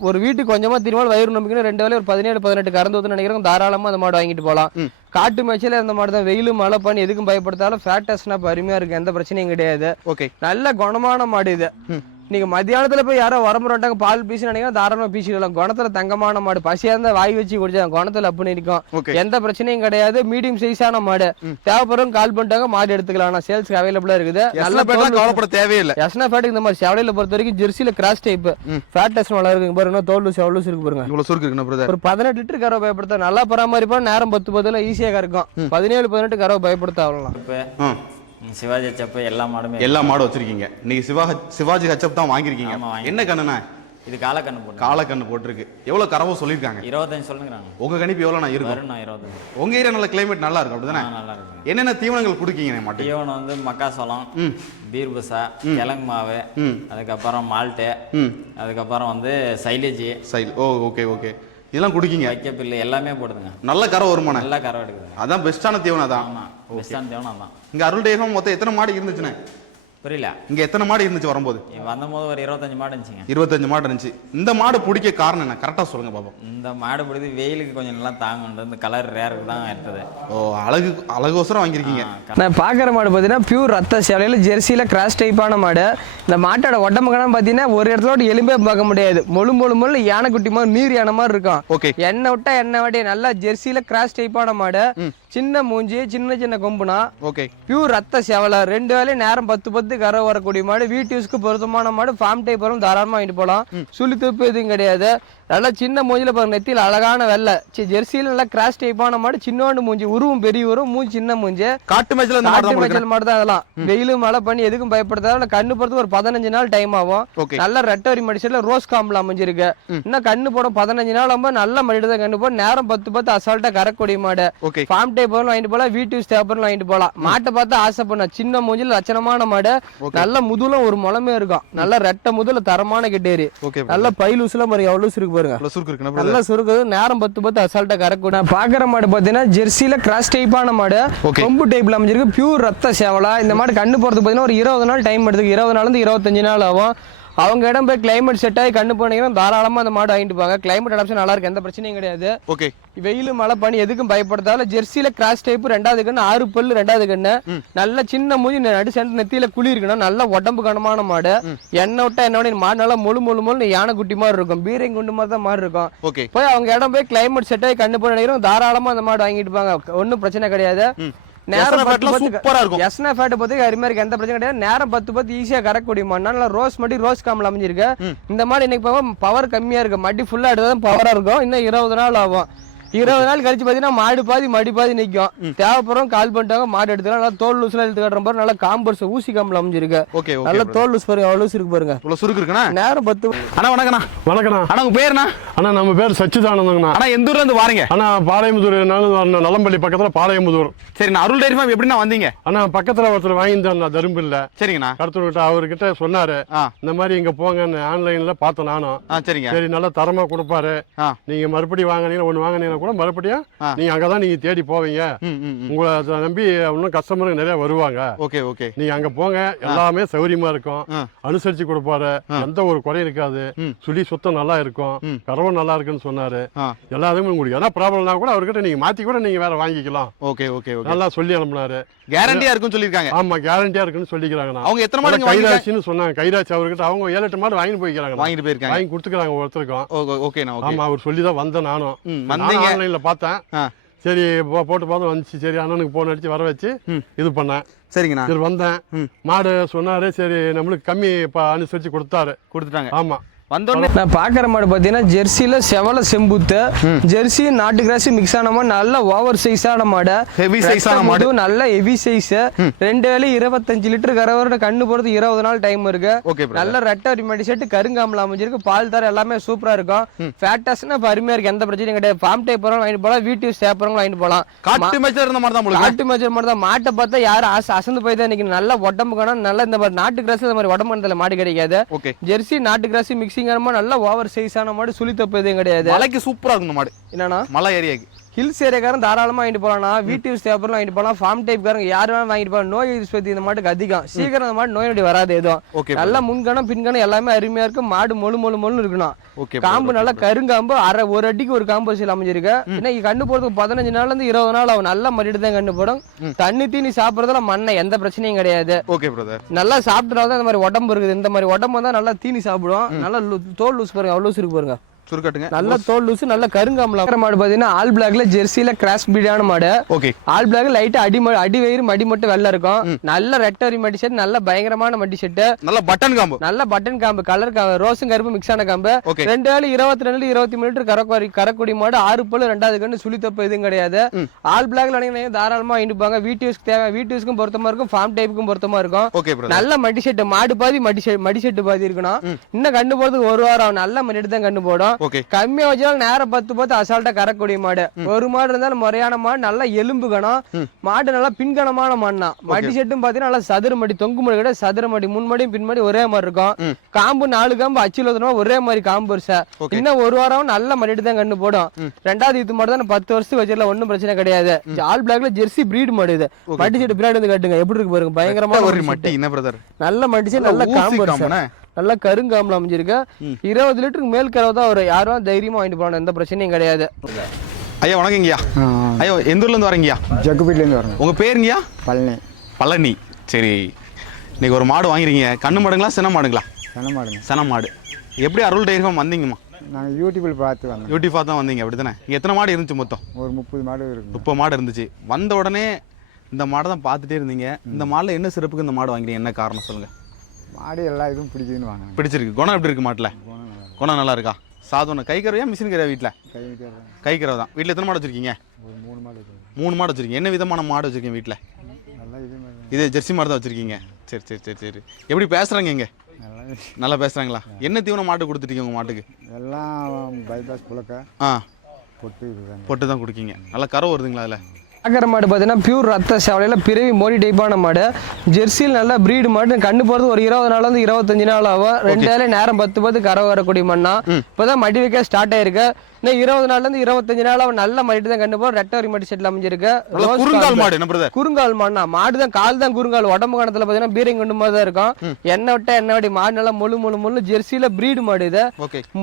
ஒரு வீட்டுக்கு கொஞ்சமா திரும்ப வயிறு நம்பிக்கை 2 வேளை ஒரு 17-18 கறந்து ஊத்து நினைக்கிறோம். தாராளமா அந்த மாடு வாங்கிட்டு போலாம். காட்டு மேய்ச்சல அந்த மாடு தான். வெயிலும் மழை பண்ணி எதுக்கும் பயப்படுத்தாலும் ஃபேட்டஸ்னா அருமையா இருக்கு. எந்த பிரச்சனையும் கிடையாது. நல்ல குணமான மாடு இது. நீங்க மத்தியானத்துல போய் யாரோ வரமுறாங்க பால் பீசி நினைக்கிறோம். தாராளமா பீசிடலாம். குணத்துல தங்கமான மாடு. பசியா இருந்தா வாய் வச்சு குடிச்சாங்க. குணத்துல அப்படின்னு இருக்கும். எந்த பிரச்சனையும் கிடையாது. மீடியம் சைஸான மாடு. தேவைப்படுறவங்க கால் பண்ணிட்டாங்க மாடு எடுத்துக்கலாம். சேல்ஸ்க்கு அவைலபிளா இருக்குது. நல்ல கவலைப்பட தேவையில்லை. எஸ்னா ஃபேட்டுக்கு இந்த மாதிரி சேவலையில பொறுத்த வரைக்கும் ஜெர்சியில கிராஸ் டைப் ஃபேட்டஸ் நல்லா இருக்கு பாருங்க. தோல் எவ்வளவு இருக்கு பாருங்க. இவ்வளவு சுருக்கு இருக்கு. ஒரு 18 லிட்டர் கறவை பயப்படுத்த நல்லா பராமரிப்பா. நேரம் 10 ஈஸியா இருக்கும். 17-18 கறவை பயப்படுத்த ஆகலாம். சிவாஜி ஹச்சப் எல்லா மாடும் வச்சிருக்கீங்க. இன்னைக்கு சிவாஜி ஹச்சப் தான் வாங்கிருக்கீங்க. என்ன கண்ணுண்ணா இது? காலக்கண்ணு போட்டு. காலக்கண்ணு போட்டிருக்கு. எவ்வளவு கறவை சொல்லிருக்காங்க? 25 சொல்லுங்க. உங்க கணிப்பு எவ்வளவு இருக்கும்? 25. உங்க ஏரியா நல்ல கிளைமேட் நல்லா இருக்கும் அப்படிதானே? நல்லா இருக்கும். என்னென்ன தீவனங்கள் குடுக்கீங்க? மாட்டு தீவனம் வந்து மக்காசோளம், பீர்புசா, கிழங்கு மாவு, அதுக்கப்புறம் மால்ட்டு, அதுக்கப்புறம் வந்து சைலேஜ். ஓகே இதெல்லாம் குடிக்கீங்க. வைக்கப்பில்லு எல்லாமே போடுதுங்க. நல்ல கறவை வருமானம். நல்ல கறவை எடுக்குது. அதான் பெஸ்டான தீவனம். தான் பெஸ்டான தீவனம் தான். இங்க அருள் டேகம் மொத்தம் எத்தனை மாடு இருந்துச்சுண்ணே? புரியல. இங்க எத்தனை மாடு இருந்துச்சு வரும்போது? வந்தபோது ஒரு 25 மாடு இருந்துச்சுங்க. 25 மாடு இருந்துச்சு. இந்த மாடு பிடிக்க காரணம் என்ன? கரெக்டா சொல்லுங்க பாப்போம். இந்த மாடு பிடிச்சி வெயிலுக்கு கொஞ்சம் நல்லா தாங்கும். இந்த கலர் ரேருக்கு தான் எடுத்தது. ஓ, அழகுக்கோசரம் வாங்கியிருக்கீங்க. நான் பார்க்குற மாடு பார்த்தீங்கன்னா பியூர் ரத்த சேலையில் ஜெர்சியில் கிராஸ் டைப்பான மாடு. இந்த மாட்டோட உடம்புக்கெல்லாம் பார்த்தீங்கன்னா ஒரு இடத்துல எலும்பே பார்க்க முடியாது. மொழு யானைக்குட்டி மாதிரி நீர் யானை மாதிரி இருக்கும். ஓகே. எண்ணெய் விட்டா எண்ணெய் வாடி நல்லா ஜெர்சியில் கிராஸ் டைப்பான மாடு. சின்ன மூஞ்சி, சின்ன கொம்புனா. ஓகே. பியூர் ரத்த சேவலை 2 வேளையும் நேரம் 10 கரை வரக்கூடிய மாடு. வீட்டு யூஸ்க்கு பொருத்தமான மாடு. ஃபார்ம் டைப் வரும், தாராளமாக வாங்கிட்டு போகலாம். சுழி துப்பு எதுவும் கிடையாது. நல்லா சின்ன மூஞ்சில பாருங்க, நெத்தியில் அழகான வெள்ளை. ஜெர்சியில் நல்லா கிராஸ் டைப்பான மாடு. சின்னோண்டு மூஞ்சி, உருவம் பெரிய உருவம், மூஞ்சி சின்ன மூஞ்சி. காட்டு மேய்ச்சல் மாடு தான் அதெல்லாம். வெயிலு மழை பண்ணி எதுக்கும் பயப்படுத்தாத. கண்ணு போறதுக்கு ஒரு 15 நாள் டைம் ஆகும். நல்ல ரெட்டவரி மடிச்சல ரோஸ் காம்பில் அமைஞ்சிருக்கு. இன்னும் கண்ணு போட 15 நாள் ஆகும். நல்ல மடிட்டு தான் கண்ணு போட. நேரம் 10 அசால்ட்டா கரக்கூடிய மாடு. ஃபார்ம் டைப் வாங்கிட்டு போகலாம், வீட்டு யூஸ் தேவைப்படும் வாங்கிட்டு போகலாம். மாட்டை பார்த்து ஆசைப்படணும். சின்ன மூஞ்சில் லட்சணமான மாடு. நல்ல முதுல ஒரு முளமே இருக்கும். நல்ல ரெட்டை முதுல தரமான கெட்டேரி. நல்ல பைலூஸ்லாம் பாருங்க, எவ்வளவு இருக்கு பாருங்க. நல்லா சுருக்கு. நேரம் 10 அசால்ட்டா கரக்கூட. பாக்குற மாடு பாத்தீங்கன்னா ஜெர்சியில கிராஸ் டைப்பான மாடு. கொம்பு டைப்ல அமைஞ்சிருக்கு. பியூர் ரத்த சேவலா. இந்த மாடு கண்ணு போறதுக்கு பாத்தீங்கன்னா ஒரு 20 நாள் டைம் எடுத்துக்கு. 20 நாள்ல இருந்து 25 நாள் ஆகும். அவங்க இடம் போய் கிளைமேட் செட் ஆகி கண்ணு போனீங்கன்னா தாராளமா அந்த மாடு வாங்கிட்டு போங்க. கிளைமேட் அடாப்ஷன் நல்லா இருக்கு, எந்த பிரச்சனையும் கிடையாது. ஓகே. வெயில் மழை பண்ணி எதுக்கும் பயப்படுத்தால. ஜெர்சியில கிராஸ் டைப் 2வது கண்ணு, 6 பல்லு 2வது கண்ணு. நல்ல சின்ன மூஞ்சி, நடு சென்டர் நெத்தியில குழி இருக்கணும். நல்ல உடம்பு கனமான மாடு. எண்ணெய் விட்டா என்ன மாடு நல்லா மொழு யானை குட்டி மாதிரி இருக்கும். பீரங்கி குண்டு மாதிரி தான் மாடு இருக்கும். போய் அவங்க இடம் போய் கிளைமேட் செட் ஆகி கண்ணு போய் நினைக்கிறோம், தாராளமா அந்த மாடு வாங்கிட்டு போங்க. ஒன்னும் பிரச்சனை கிடையாது. நேரம் 10 சூப்பரா இருக்கும். எஸ்னா ஃபேட் பத்தி அருமையா இருக்கு, எந்த பிரச்சனை கிடையாது. நேரம் 10 ஈஸியா கரக்கூடிய மாடு. நல்லா ரோஸ் காம்பில் அமைஞ்சிருக்கு. இந்த மாதிரி இன்னைக்கு பவர் கம்மியா இருக்கு. மடி ஃபுல்லா எடுத்தாதான் பவரா இருக்கும். இன்னும் 20 நாள் ஆகும். 20 நாள் கழிச்சு பாத்தீங்கன்னா மாடு பாதி மடி பாதி நிற்கும். தேவைப்படுறோம் கால் பண்ணிட்டாங்க, மாடு எடுத்துக்கலாம். நல்லா தோல் லூஸ்ல எடுத்து கட்டுற பாரு. நல்லா காம்பர்ஸ் ஊசி காம்பில் அமைஞ்சிருக்கு. நல்ல தோல் லூஸ் பாருங்க, அவ்வளவு இருக்கு பாருங்க. சுருக்கு இருக்குண்ணா. நேரம் 10. அண்ணா வணக்கண்ணா. வணக்கண்ணா. அண்ணா உங்க பேருண்ணா? அண்ணா நம்ம பேர் சச்சிதானந்தங்கண்ணா. அண்ணா எந்த ஊர்ல இருந்து வாரீங்க? அண்ணா பாளையமுதூர், நலம்பள்ளி பக்கத்துல பாளையமுதூர். சரிண்ணா. அருள் டைரி ஃபார்ம் எப்படின்னா வந்தீங்க? அண்ணா பக்கத்துல ஒருத்தர் வாங்கியிருந்தேன் தரும்பில்ல. சரிங்கண்ணா. கடத்தூர்கிட்ட அவர்கிட்ட சொன்னாரு, இந்த மாதிரி இங்க போங்க, ஆன்லைன்ல பார்த்தேன் நானும். சரிங்க. சரி நல்லா தரமா கொடுப்பாரு. நீங்க மறுபடியும் வாங்கினீங்கன்னா ஒண்ணு வாங்கினீங்கன்னா கூட மறுபடியும் நீங்க அங்கதான் நீங்க தேடி போவீங்க. உங்களை நம்பி இன்னும் கஸ்டமர் நிறைய வருவாங்க. நீங்க அங்க போங்க, எல்லாமே சௌரியமா இருக்கும். அனுசரிச்சு கொடுப்பாரு, எந்த ஒரு குறை இருக்காது. சுழி சுத்தம் நல்லா இருக்கும், கறவை நல்லா இருக்குன்னு சொன்னாரு. எல்லாருமே உங்களுக்கு என்ன ப்ராப்ளம்னா கூட அவர்கிட்ட நீங்க மாத்தி கூட நீங்க வேற வாங்கிக்கலாம். நல்லா சொல்லி அனுப்புனாரு. கேரண்டியா இருக்குன்னு சொல்லிருக்காங்க. ஆமா கேரண்டியா இருக்குன்னு சொல்லிக்கிறாங்க. அவங்க எத்தனை மாடு கைராசின்னு சொன்னாங்க. கைராசி அவர்கிட்ட அவங்க 7-8 மாடு வாங்கி போய்க்கிறாங்க. வாங்கிட்டு போயிருக்காங்க, வாங்கி கொடுத்துக்கிறாங்க ஒருத்தருக்கும். ஆமா அவர் சொல்லிதான் வந்தேன் நானும். ஆன்லைன்ல பார்த்தேன். சரி போட்டு பார்த்து வந்துச்சு. சரி அண்ணனுக்கு போன் அடிச்சு வர வச்சு இது பண்ணேன். சரிங்கண்ணா. சரி வந்தேன். மாடு சொன்னாரு, சரி நம்மளுக்கு கம்மி அனுசரிச்சு கொடுத்துட்டாங்க. ஆமா. நான் பாக்குற மாடு பாத்தீங்கன்னா ஜெர்சியில செவல செம்புத்து, ஜெர்சி நாட்டு கிராஸ் மிக்ஸ் ஆன மாடு. நல்ல ஓவர் சைஸான மாடு, ஹெவி சைஸான மாடு, நல்ல ஹெவி சைஸ். 2 வேளை 25 லிட்டர் கறவரோட கண்ணு போறது 20 நாள் டைம் இருக்கு. நல்ல ரெட்டை மடி செட்டு கருங்காமல அமைஞ்சிருக்கு. பால் தர எல்லாமே சூப்பரா இருக்கும். ஃபேட்டஸ்னா அருமையா இருக்கு, எந்த பிரச்சனையும் கிடையாது. ஃபார்ம் டைப் வாங்கிட்டு போகலாம், வீட்டு யூஸ் தேவைப்படுறவங்க வாங்கிட்டு போகலாம். காட்டு மேய்ச்சல் இருந்த மாதிரி தான். காட்டு மேய்ச்சல் மாதிரி தான். மாட்டை பார்த்தா யாரும் அசந்து போய் தான் நிக்கணும். நல்ல உடம்பு காணும். நல்ல இந்த மாதிரி நாட்டு கிராஸ் இந்த மாதிரி உடம்பு மாடு கிடைக்காது. ஜெர்சி நாட்டு கிராஸ் மிக்ஸ் நல்ல ஓவர் சைஸான மாடு. சுழி தப்பு எதுவும் கிடையாது. மலைக்கு சூப்பரா இருக்கும் மாடு. என்னன்னா மலை ஏரியாக்கு ஹில்ஸ் ஏரியாக்காரன் தாராளமா வாங்கிட்டு போகலாம். வீட்டு யூஸ் தேவைப்படும் வாங்கிட்டு போகலாம். ஃபார்ம் டைப் காரங்க யாரும் வேணாலும் வாங்கிட்டு போகலாம். நோய் எதிர்ப்பு இந்த மாட்டுக்கு அதிகம். சீக்கிரம் அந்த மாடு நோய் நொடி வராது. எதுவும் நல்ல முன்கணம் பின்கணம் எல்லாமே அருமையா இருக்கு. மாடு மொழு இருக்கணும். காம்பு நல்லா கருங்காம்பு. ஒரு அடிக்கு ஒரு காம்பு வச்சு அமைஞ்சிருக்கு. இன்னைக்கு கண்ணு போறதுக்கு 15 நாள்ல இருந்து 20 நாள் ஆகும். நல்ல மடிட்டு தான் கண்ணு போடும். தண்ணி தீனி சாப்பிடறதுல மண்ணை எந்த பிரச்சனையும் கிடையாது. நல்லா சாப்பிட்டனால இந்த மாதிரி உடம்பு இருக்குது. இந்த மாதிரி உடம்பு தான் நல்லா தீனி சாப்பிடும். நல்லா தோல் லூஸ் பாருங்க, அவ்வளவு இருக்கு பாருங்க. நல்ல தோல் லூசு, நல்ல கருங்காமல மாடு பாத்தீங்கன்னா ஆல் பிளாக்ல ஜெர்சியில கிராஸ் பீடான மாடு. ஆல் பிளாக் லைட்டா அடி வயிறு மடி மட்டும் வெள்ள இருக்கும். நல்ல ரெட்டரி மடி செட், நல்ல பயங்கரமான மடி செட், நல்ல பட்டன் காம்பு கலர் ரோஸும் கருப்பு மிக்ஸ் ஆன காம்பு. 2 வேளை 22 23 லிட்டர் கரக்குடி மாடு. 6 பல்லு 2வது கண்ணு. சுழி தப்பு எதுவும் கிடையாது. ஆல் பிளாக்ல தாராளமா வாங்கிட்டு போங்க. வீட்டு யூஸ்க்கு தேவை, வீட்டு யூஸ்க்கும் பொருத்தமா இருக்கும், ஃபார்ம் டைப்புக்கும் பொருத்தமா இருக்கும். நல்ல மடி செட், மாடு பாதி மடி செட்டு பாதி இருக்கணும். இன்னும் கண்ணு போறதுக்கு 1 வாரம் நல்ல மடி தான் கண்ணு போடும். ஓகே கம்மியா வச்சாலும் நேரம் 10 அசால்ட்டா கறக்கூடிய மாடு. ஒரு மாடு இருந்தாலும் முறையான மாடு, நல்லா எலும்பு கணம் மாடு, நல்லா பின்கணமான மாடுனா. மடி செட்டும் பாத்தீங்கன்னா நல்லா சதுர மடி, தொங்கு மடி கூட சதுர மடி, முன்மடியும் பின்மடி ஒரே மாதிரி இருக்கும். காம்பு 4 காம்பு அச்சில் ஒரே மாதிரி காம்பு வருஷா. இன்னும் ஒரு வாரம் நல்ல மடிட்டு தான் கண்ணு போடும். 2வது இது மாடு தான் 10 வருஷத்துக்கு வச்சிடலாம், ஒன்னும் பிரச்சனை கிடையாது. ஆல் பிளாக்ல ஜெர்சி பிரீட் மாடு இது. மடி செட்டு பின்னாடி வந்து கட்டுங்க, எப்படி இருக்கு பாருங்க, பயங்கரமா ஒரு மட்டி. என்ன பிரதர், நல்ல மடிச்சு நல்ல காம்பு வருஷா, நல்ல கருங்காம்புல அமைஞ்சிருக்கு. 20 லிட்டருக்கு மேல் கறவை தான் வரும். யாரும் தைரியமா வாங்கிட்டு போகணும், எந்த பிரச்சனையும் கிடையாது. ஐயா வணக்கங்கய்யா. ஐயோ எந்த ஊர்ல இருந்து வரீங்கய்யா? ஜக்குப்பேட்லேருந்து வரேன். உங்க பேருங்கய்யா? பழனி. பழனி. சரி, இன்னைக்கு ஒரு மாடு வாங்கிருக்கீங்க. கண்ணு மாடுங்களா சின மாடுங்களா? சன மாடுங்க. சன மாடு. எப்படி அருள் டைரி ஃபார்ம் வந்தீங்கம்மா? நாங்கள் யூடியூப்பில் பார்த்து வந்தோம். யூடியூப் பார்த்து தான் வந்தீங்க, அப்படி தானே? எத்தனை மாடு இருந்துச்சு மொத்தம்? ஒரு 30 மாடு இருக்கு. 30 மாடு இருந்துச்சு. வந்த உடனே இந்த மாடை தான் பார்த்துட்டே இருந்தீங்க. இந்த மாடில் என்ன சிறப்புக்கு இந்த மாடு வாங்கினீங்க, என்ன காரணம் சொல்லுங்க? மாடு எல்லா இதுவும் பிடிக்குதுன்னு வாங்க. பிடிச்சிருக்கு. குணம் எப்படி இருக்கு மாட்டில்? குணம் நல்லா இருக்கா? சாதம் கை கறவையா மிஷின் கறவையா? வீட்டில் கை கறவை தான். வீட்டில் எத்தனை மாடு வச்சிருக்கீங்க? ஒரு 3 மாடு. 3 மாடு வச்சிருக்கீங்க. என்ன விதமான மாடு வச்சிருக்கீங்க வீட்டில்? நல்லா இது ஜெர்சி மாடு தான் வச்சிருக்கீங்க. சரி சரி சரி சரி. எப்படி பேசுகிறாங்க இங்கே? நல்லா பேசுகிறாங்களா? என்ன தீவனம் மாட்டு கொடுத்துட்டீங்க உங்கள் மாட்டுக்கு? எல்லாம் பைபாஸ் புழக்க பொட்டு தான் கொடுக்கீங்க. நல்லா கறவை வருதுங்களா அதில்? ஆக்கிற மாடு பார்த்தீங்கன்னா பியூர் ரத்த சேவலையில் பிறவி மோடி டைப்பான மாடு. ஜெர்சியில் நல்லா பிரீடு மாடு. கண்ணு போகிறது ஒரு 20 நாள்லேருந்து 25 நாள் ஆகும். 2 வேலையும் நேரம் 10 கறவை வரக்கூடிய மண்ணா. இப்போதான் மடி வைக்க ஸ்டார்ட் ஆயிருக்கு. இன்னும் 20 நாள்லேருந்து 25 நாள் அவன் நல்ல மடிட்டு தான் கண்டு போகிறோம். ரெட்டவரி மடி செட்டில் அமைஞ்சிருக்கு. குறுங்கால் மாடுனா மாடு தான், கால் தான் குறுங்கால். உடம்பு கணத்தில் பார்த்தீங்கன்னா பீரிங் கொண்டு மாதிரி தான் இருக்கும். எண்ணெய் விட்ட எண்ணெய் வடி மாடு நல்லா முழு ஜெர்சியில் பிரீடு மாடு. இது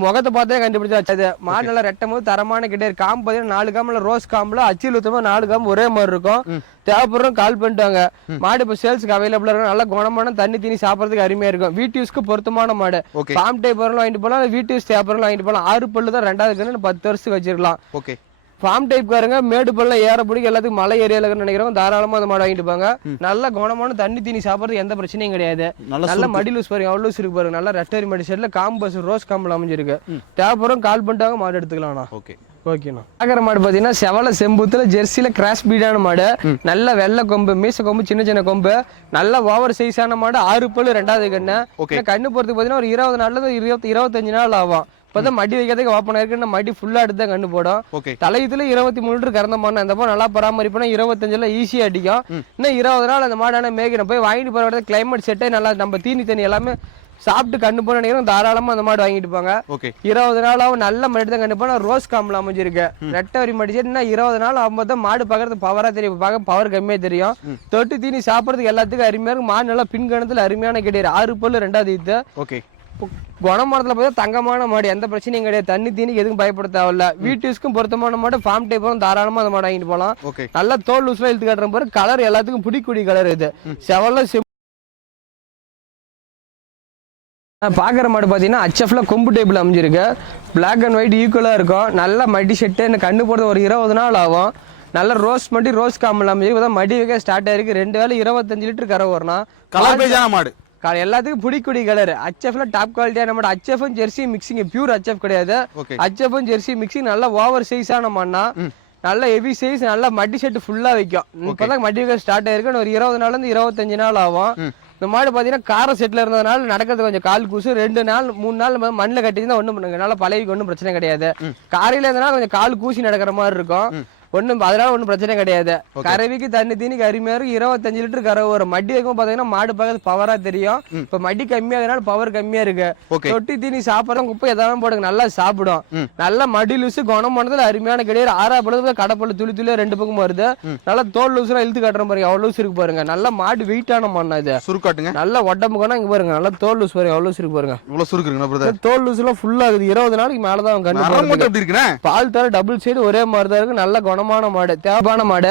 முகத்தை பார்த்தே கண்டுபிடிச்சா வச்சது. மாடு நல்லா ரெட்டும் போது தரமான கிட்டே காம்பு பார்த்தீங்கன்னா 4 காம்புல ரோஸ் காம்புல அச்சில் ஊற்றமா 4 காம்பு ஒரே மாதிரி இருக்கும். தேவைப்படுறோம் கால் பண்ணிட்டாங்க. மாடு இப்போ சேல்ஸுக்கு அவைலபிளா இருக்கும். நல்ல குணமான தண்ணி தீனி சாப்பிட்றதுக்கு அருமையா இருக்கும். வீட்டு யூஸ்க்கு பொருத்தமான மாடு. ஃபார்ம் டைப் வரலாம் வாங்கிட்டு போகலாம், வீட்டு யூஸ் தேவைப்படுறோம் வாங்கிட்டு போகலாம். 6 பல்லு தான் 2வது கண்ணு, 10 வருஷத்துக்கு வச்சிருக்கலாம். ஃபார்ம் டைப் காரங்க மேடு பல்ல ஏற பிடிக்கும், எல்லாத்துக்கும் மலை ஏரியால நினைக்கிறவங்க தாராளமா அந்த மாடு வாங்கிட்டு போங்க. நல்ல குணமான தண்ணி தீனி சாப்பிட்றது எந்த பிரச்சனையும் கிடையாது. நல்ல மடி லூஸ் பாருங்க, அவ்வளோ லூஸ் இருக்கு பாருங்க. நல்ல ரெட்டரி மடி செட்ல காம்பஸ் ரோஸ் காம்பில் அமைஞ்சிருக்கு. தேவைப்படுறோம் கால் பண்ணிட்டாங்க, மாடு எடுத்துக்கலாம்ண்ணா. ஓகேண்ணா. ஆகிற மாடு பார்த்தீங்கன்னா செவல செம்புத்துல ஜெர்சியில கிராஸ் பீடான மாடு. நல்ல வெள்ளை கொம்பு, மீச கொம்பு, சின்ன கொம்பு, நல்ல ஓவர் சைஸான மாடு. 6 பல்லு 2வது கண்ணு. கண்ணு போறதுக்கு பார்த்தீங்கன்னா ஒரு 20 நாள்ல 25 நாள் ஆகும். இப்பதான் மடி வைக்கிறதுக்கு ஓப்பன் ஆயிருக்கு. மடி ஃபுல்லா எடுத்து தான் கண்ணு போடும். தலையத்துல 23 லிட்டர் கறந்த மாடு. அந்த மாதிரி நல்லா பராமரிப்புனா 25 ஈஸியா அடிக்கும். இன்னும் 20 நாள் அந்த மாடான மேய்க்கணும். போய் வாங்கிட்டு போற கிளைமேட் செட்டே நல்லா, நம்ம தீனி தண்ணி எல்லாமே சாப்பிட்டு கண்ணு போன நினைக்கிறோம். தாராளமா அந்த மாடு வாங்கிட்டு போங்க. 20 நாளாவும் நல்ல மாடு தான் கண்ணு போனா. ரோஸ் காம்பில் அமைஞ்சிருக்கு. ரெட்டவரி மடிச்சு இன்னும் 20 நாள் ஆகும்போது தான் மாடு பார்க்கறது பவரா தெரியும். பார்க்க பவர் கம்மியா தெரியும். தொட்டு தீனி சாப்பிட்றதுக்கு எல்லாத்துக்கும் அருமையா இருக்கும். மாடு நல்லா பின்கணத்துல அருமையான கிடையாது. 6 பல்லு 2வது இது. குணமானத்துல பார்த்தா தங்கமான மாடு, எந்த பிரச்சனையும் கிடையாது. தண்ணி தீனிக்கு எதுவும் பயப்பட தேவையில்ல. வீட்டு யூஸ்க்கும் பொருத்தமான மாடு. ஃபார்ம் டைப் தாராளமா அந்த மாடு வாங்கிட்டு போகலாம். நல்லா தோல் லூஸ்ல இழுத்து கட்டுற போது கலர் எல்லாத்துக்கும் பிடிக்கூடிய கலர் இது. செவல்ல பாக்குற மாடு பாத்தீங்கன்னா HFல கொம்பு டைப்ல அமைஞ்சிருக்கு. பிளாக் அண்ட் ஒயிட் ஈக்குவலா இருக்கும். நல்ல மடி செட்டு. கண்ணு போடுறது ஒரு 20 நாள் ஆகும். நல்ல ரோஸ் மடி ரோஸ் காம்பில் அமைஞ்சிருக்கு. மடி வைக்க ஸ்டார்ட் ஆயிருக்கு. 2 வேலை 25 லிட்டர் கரை வரணும். கலர் மாடு எல்லாத்துக்கும் பிடிக்கூடிய கலர். HFல டாப் குவாலிட்டியான மாடு. HF Jersey mixing, pure HF கிடையாது. HF Jersey mixing. நல்ல ஓவர் சைஸான மாடுனா. நல்ல ஹெவி சைஸ். நல்ல மடி செட்டு ஃபுல்லா வைக்கும். இப்பதான் மடி வைக்க ஸ்டார்ட் ஆயிருக்கு. ஒரு 20 நாள்ல 25 நாள் ஆகும். இந்த மாடு பாத்தீங்கன்னா கார செட்ல இருந்ததுனால நடக்கிறது கொஞ்சம் கால் கூசு. 2 நாள் 3 நாள் மண்ணில் கட்டிதான் ஒண்ணும் பண்ணுங்க. நல்லா பழகிக்கு ஒன்றும் பிரச்சனை கிடையாது. காரையில இருந்தனால கொஞ்சம் கால் கூசி நடக்கிற மாதிரி இருக்கும். அதனால ஒன்றும் பிரச்சனை கிடையாது. கறவைக்கு தண்ணி தீனிக்கு அருமையா இருக்கு. 25 லிட்டர் கறவை வரும். மடி வைக்கும் பாத்தீங்கன்னா மாடு பார்க்கறது பவரா தெரியும். இப்ப மடி கம்மியாகிறதுனால பவர் கம்மியா இருக்கு. தொட்டி தீனி சாப்பிடறோம், குப்பை எதாவது போடுங்க, நல்லா சாப்பிடும். நல்ல மடி லூசு குணமானதுல அருமையான கிடையாது. 6 பழுது கடப்பள்ளு துளி துளியா 2 பக்கம் வருது. நல்லா தோல் லூசுலாம் இழுத்து கட்டுற பாருங்க, அவ்வளவு லூஸ் இருக்கு பாருங்க. நல்ல மாடு வெயிட்டான மாடுனா இது. சுருக்காட்டுங்க. நல்ல உடம்பு குணம் இங்க பாருங்க. நல்லா தோல் லூஸ் பாருங்க, அவ்வளவு இருக்கு பாருங்க. இவ்வளவு சுருக்கு தோல் லூஸ் எல்லாம் ஃபுல்லா இருக்குது. 20 நாளைக்கு மேலதான் கண்ணு. பால் தர டபுள் சைடு ஒரே மாதிரி தான் இருக்கு. நல்ல குணமான மாடு, மாடு.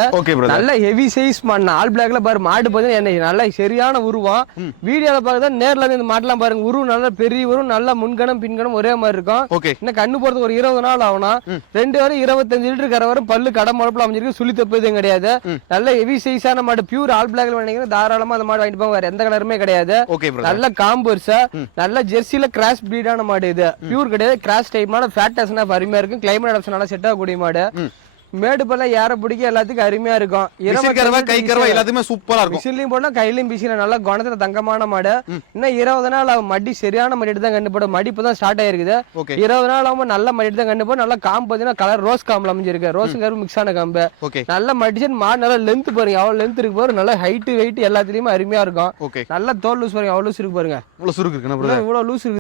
நல்ல ஹெவி சைஸ் மாடு. ஆல் பிளாக்ல பாரு மாடு பாத்தீங்கன்னா நல்ல சரியான உருவம். வீடியோல பாருங்க, நேர்ல இந்த மாடெல்லாம் பாருங்க. உருவம் நல்ல பெரிய உருவம், நல்ல முன்கணம் பின்கணம் ஒரே மாதிரி இருக்கும். இன்னும் கண்ணு போறது ஒரு 20 நாள் ஆகணும். 2 வரை 25 லிட்டர் கரை வரும். பல்லு கடை முழப்புல அமைஞ்சிருக்கு. சுழி தப்பதும் கிடையாது. நல்ல ஹெவி சைஸான மாடு. பியூர் ஆல் பிளாக்ல நினைக்கிறேன். தாராளமா அந்த மாடு வாங்கிட்டு போங்க. வேற எந்த கலருமே கிடையாது. நல்ல காம்பர்ஸா நல்ல ஜெர்சியில கிராஸ் பிரீடான மாடு. இது பியூர் கிடையாது, கிராஸ் டைப் மாடு. ஃபேட் அரிமையா இருக்கும். கிளைமேட் அடாப்ஷன் நல்லா செட் ஆகக்கூடிய மாடு. மேடு பல்ல ஏற பிடிக்க எல்லாத்துக்கும் அருமையா இருக்கும். மிஷின் கறவை கை கறவை எல்லாத்தையுமே சூப்பரா இருக்கும். மிஷின்லயும் போனா கையிலயும் பிசின நல்லா குணத்துல தங்கமான மாடு. இன்னும் 20 நாள் ஆகும் மடி சரியான மடி தான் கண்டு போடும். மடி இப்பதான் ஸ்டார்ட் ஆயிருக்குது. 20 நாள் ஆகும் நல்ல மடி தான் கண்டு போடும். நல்லா காம்பு பாத்தீங்கன்னா கலர் ரோஸ் காம்புல அமைஞ்சிருக்கு. ரோஸ் கரும்பு மிக்ஸ் ஆன காம்பு. நல்ல மடிஷன் மாடு நல்லா லென்த் பாருங்க, அவ்வளவு லென்த் இருக்கு பாரு. நல்லா ஹைட் வெயிட் எல்லாத்துலயுமே அருமையா இருக்கும். நல்ல தோல் லூஸ் பாருங்க, அவ்வளவு லூஸ் இருக்கு பாருங்க. இவ்வளவு சுருக்கு இருக்கு. இவ்வளவு லூஸ் இருக்கு.